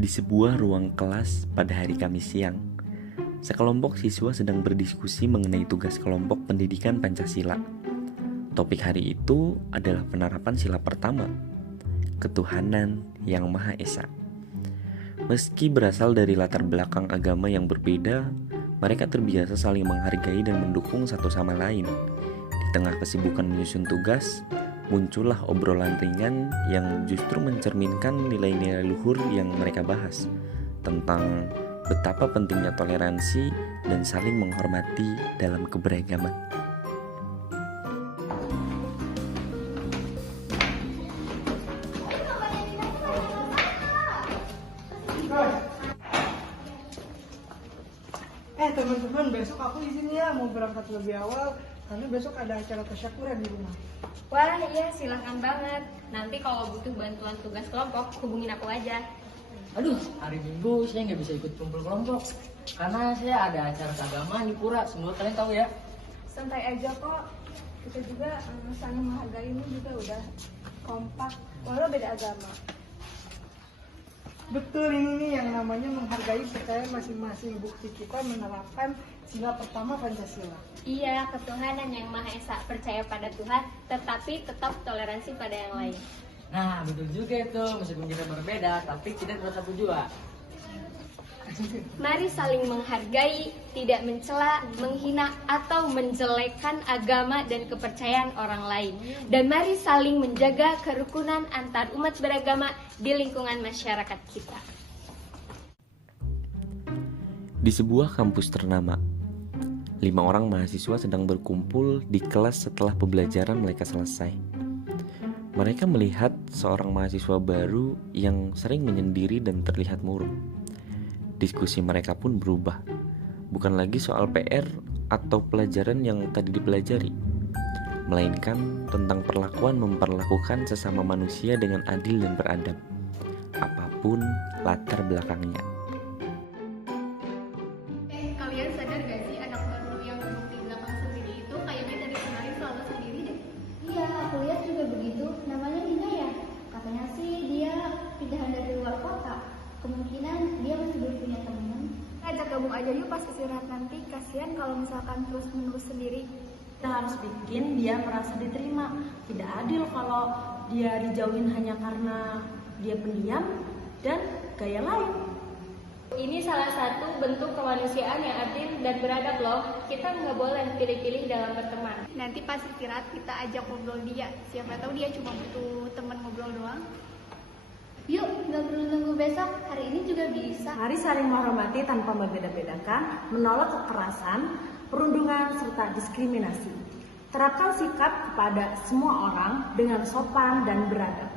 Di sebuah ruang kelas pada hari Kamis siang, sekelompok siswa sedang berdiskusi mengenai tugas kelompok pendidikan Pancasila. Topik hari itu adalah penerapan sila pertama, ketuhanan yang Maha Esa. Meski berasal dari latar belakang agama yang berbeda, mereka terbiasa saling menghargai dan mendukung satu sama lain. Di tengah kesibukan menyusun tugas, muncullah obrolan ringan yang justru mencerminkan nilai-nilai luhur yang mereka bahas tentang betapa pentingnya toleransi dan saling menghormati dalam keberagaman. Teman-teman, besok aku izin ya mau berangkat lebih awal karena besok ada acara tasyakuran di rumah. Wah iya, silakan banget. Nanti kalau butuh bantuan tugas kelompok, hubungin aku aja. Aduh, hari Minggu saya nggak bisa ikut kumpul kelompok karena saya ada acara keagamaan di Pura. Semua kalian tahu ya. Santai aja kok. Kita juga saling menghargai, ini juga udah kompak walau beda agama. Betul, ini yang namanya menghargai percaya masing-masing, bukti kita menerapkan sila pertama Pancasila. Iya, ketuhanan yang Maha Esa, percaya pada Tuhan, tetapi tetap toleransi pada yang lain. Nah, betul juga itu. Meskipun kita berbeda, tapi kita tetap berjua. Mari saling menghargai, tidak mencela, menghina, atau menjelekkan agama dan kepercayaan orang lain. Dan mari saling menjaga kerukunan antar umat beragama di lingkungan masyarakat kita. Di sebuah kampus ternama, 5 orang mahasiswa sedang berkumpul di kelas setelah pembelajaran mereka selesai. Mereka melihat seorang mahasiswa baru yang sering menyendiri dan terlihat murung. Diskusi mereka pun berubah, bukan lagi soal PR atau pelajaran yang tadi dipelajari, melainkan tentang perlakuan memperlakukan sesama manusia dengan adil dan beradab, apapun latar belakangnya. Kalian sadar gak sih anak baru yang duduk di belakang sendiri itu kayaknya dari kemarin selalu sendiri deh? Iya, aku lihat juga begitu. Namanya Dina ya? Katanya sih dia pindahan dari luar kota. Kemungkinan dia masih belum punya teman. Ajak gabung aja yuk pas istirahat nanti. Kasihan kalau misalkan terus-menerus sendiri. Kita harus bikin dia merasa diterima. Tidak adil kalau dia dijauhin hanya karena dia pendiam dan gaya lain. Ini salah satu bentuk kemanusiaan yang adil dan beradab loh. Kita nggak boleh pilih-pilih dalam berteman. Nanti pas istirahat kita ajak ngobrol dia. Siapa tahu dia cuma butuh teman ngobrol doang. Yuk, nggak perlu nunggu besok. Hari ini juga bisa. Mari saling menghormati tanpa membeda-bedakan, menolak kekerasan, perundungan, serta diskriminasi. Terapkan sikap kepada semua orang dengan sopan dan beradab.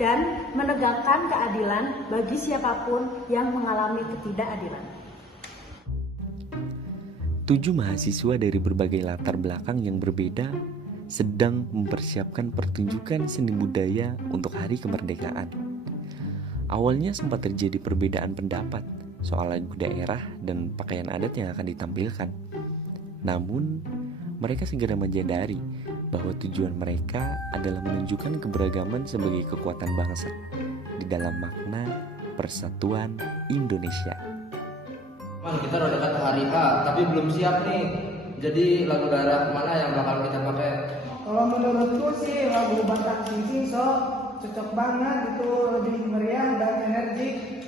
Dan menegakkan keadilan bagi siapapun yang mengalami ketidakadilan. 7 mahasiswa dari berbagai latar belakang yang berbeda sedang mempersiapkan pertunjukan seni budaya untuk Hari Kemerdekaan. Awalnya sempat terjadi perbedaan pendapat soal lagu daerah dan pakaian adat yang akan ditampilkan. Namun, mereka segera menyadari bahwa tujuan mereka adalah menunjukkan keberagaman sebagai kekuatan bangsa di dalam makna persatuan Indonesia. Kita udah dekat hari H, tapi belum siap nih. Jadi lagu daerah mana yang bakal kita pakai? Kalau menurutku sih lagu Batak Singking cocok banget gitu, lebih meriah dan energik.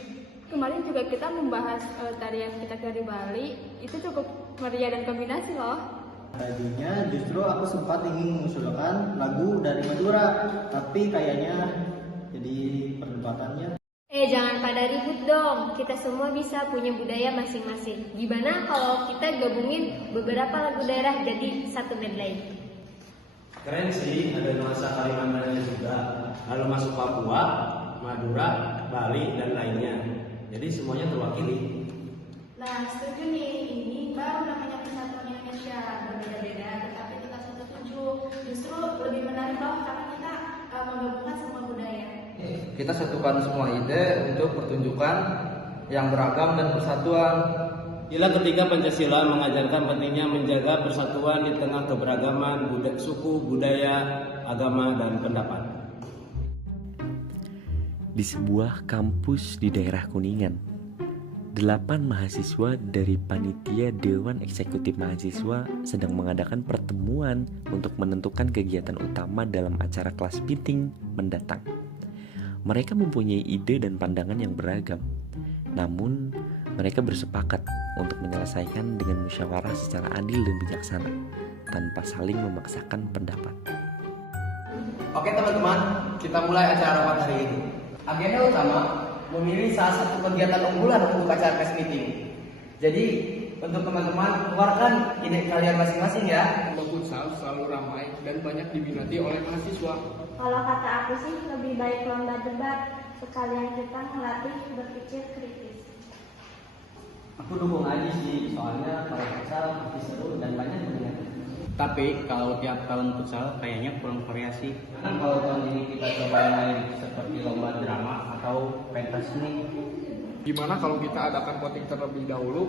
Kemarin juga kita membahas tarian kita dari Bali. Itu cukup meriah dan kombinasi loh. Tadinya justru aku sempat ingin mengusulkan lagu dari Madura, tapi kayaknya jadi perdebatannya. Jangan pada ribut dong. Kita semua bisa punya budaya masing-masing. Gimana kalau kita gabungin beberapa lagu daerah jadi satu medley? Keren sih, ada nuansa Kalimantannya juga. Lalu masuk Papua, Madura, Bali, dan lainnya. Jadi semuanya terwakili. Nah, setuju nih. Ini baru namanya persatuan Indonesia. Berbeda-beda, tetapi kita satu tujuh. Justru lebih menarik loh karena kita menggabungkan semua budaya. Kita satukan semua ide untuk pertunjukan yang beragam dan persatuan. Inilah ketiga Pancasila mengajarkan pentingnya menjaga persatuan di tengah keberagaman suku, budaya, agama, dan pendapat. Di sebuah kampus di daerah Kuningan, 8 mahasiswa dari panitia Dewan Eksekutif Mahasiswa sedang mengadakan pertemuan untuk menentukan kegiatan utama dalam acara kelas meeting mendatang. Mereka mempunyai ide dan pandangan yang beragam, namun mereka bersepakat untuk menyelesaikan dengan musyawarah secara adil dan bijaksana, tanpa saling memaksakan pendapat. Oke teman-teman, kita mulai acara rapat hari ini. Agenda utama memilih salah satu kegiatan unggulan untuk acara class meeting. Jadi untuk teman-teman keluarkan ide kalian masing-masing ya. Lomba futsal selalu ramai dan banyak diminati oleh mahasiswa. Kalau kata aku sih lebih baik lomba debat, sekalian kita melatih berpikir kritis. Aku dukung aja sih, soalnya kalau futsal pasti seru dan banyak diminati. Tapi kalau tiap tahun futsal kayaknya kurang variasi. Kan kalau tahun ini kita coba main seperti lomba drama atau pentas nih. Gimana kalau kita adakan voting terlebih dahulu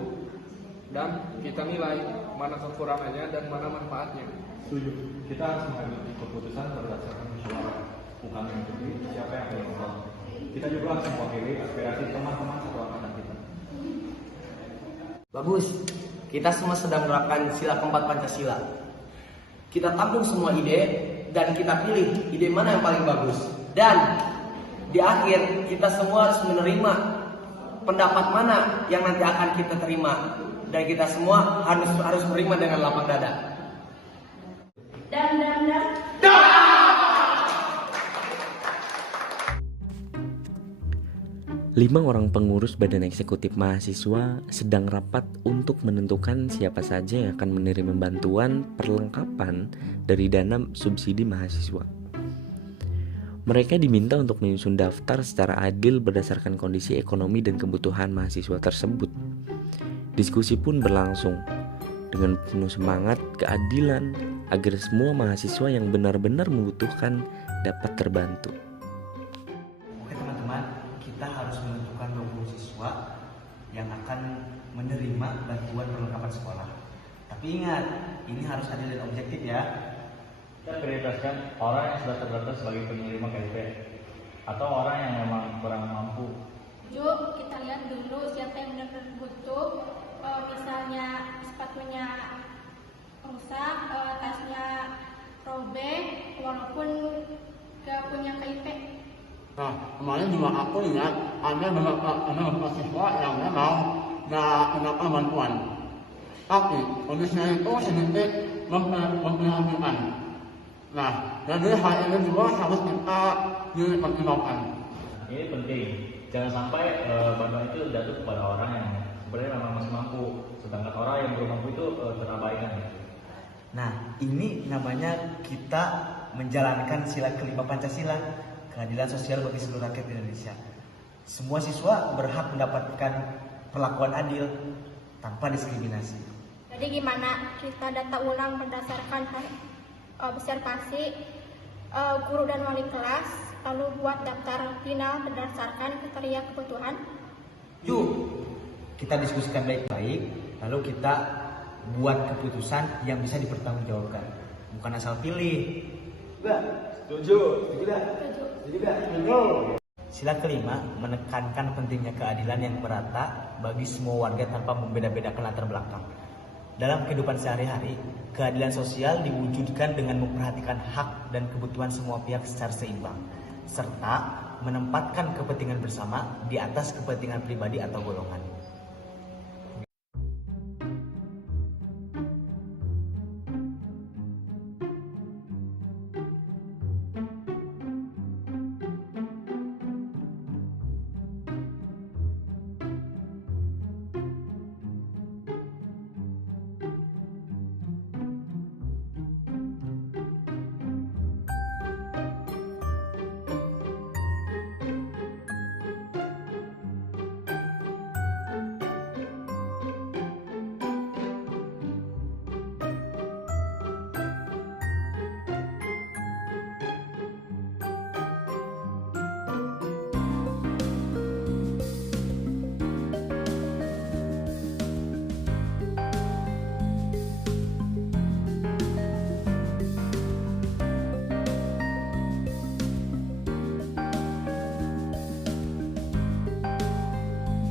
dan kita nilai mana kekurangannya dan mana manfaatnya. Setuju. Kita harus mengambil keputusan berdasarkan musyawarah, bukan mengikuti siapa yang paling unggul. Kita juga harus mewakili aspirasi teman-teman satu angkatan kita. Bagus. Kita semua sedang menerapkan sila keempat Pancasila. Kita tampung semua ide dan kita pilih ide mana yang paling bagus. Dan di akhir kita semua harus menerima pendapat mana yang nanti akan kita terima. Dan kita semua harus menerima dengan lapang dada. Dan 5 orang pengurus Badan Eksekutif Mahasiswa sedang rapat untuk menentukan siapa saja yang akan menerima bantuan perlengkapan dari dana subsidi mahasiswa. Mereka diminta untuk menyusun daftar secara adil berdasarkan kondisi ekonomi dan kebutuhan mahasiswa tersebut. Diskusi pun berlangsung dengan penuh semangat keadilan agar semua mahasiswa yang benar-benar membutuhkan dapat terbantu. Oke teman-teman, kita harus menentukan 20 siswa yang akan menerima bantuan perlengkapan sekolah. Tapi ingat, ini harus adil dan objektif ya. Kita prioritaskan orang yang sudah terdaftar sebagai penerima KIP atau orang yang memang kurang mampu. Yuk kita lihat dulu siapa yang benar-benar butuh. Misalnya sepatunya rusak, tasnya robek, walaupun gak punya KIP. Nah, kemarin juga aku lihat ada beberapa mahasiswa yang memang nggak mendapatkan bantuan. Tapi kondisinya itu sedikit memprihatinkan. Nah, jadi hal ini juga harus kita dipertimbangkan. Ini penting, jangan sampai bantuan itu jatuh kepada orang yang sebenarnya memang masih mampu, sedangkan orang yang belum mampu itu terabaikan. Nah, ini namanya kita menjalankan sila kelima Pancasila, keadilan sosial bagi seluruh rakyat Indonesia. Semua siswa berhak mendapatkan perlakuan adil tanpa diskriminasi. Jadi gimana kita data ulang berdasarkan observasi guru dan wali kelas, lalu buat daftar final berdasarkan kriteria kebutuhan? Yuk, kita diskusikan baik-baik, lalu kita buat keputusan yang bisa dipertanggungjawabkan, bukan asal pilih. Enggak? Setuju? Setuju gak? Sila kelima menekankan pentingnya keadilan yang merata bagi semua warga tanpa membeda-bedakan latar belakang. Dalam kehidupan sehari-hari, keadilan sosial diwujudkan dengan memperhatikan hak dan kebutuhan semua pihak secara seimbang, serta menempatkan kepentingan bersama di atas kepentingan pribadi atau golongan.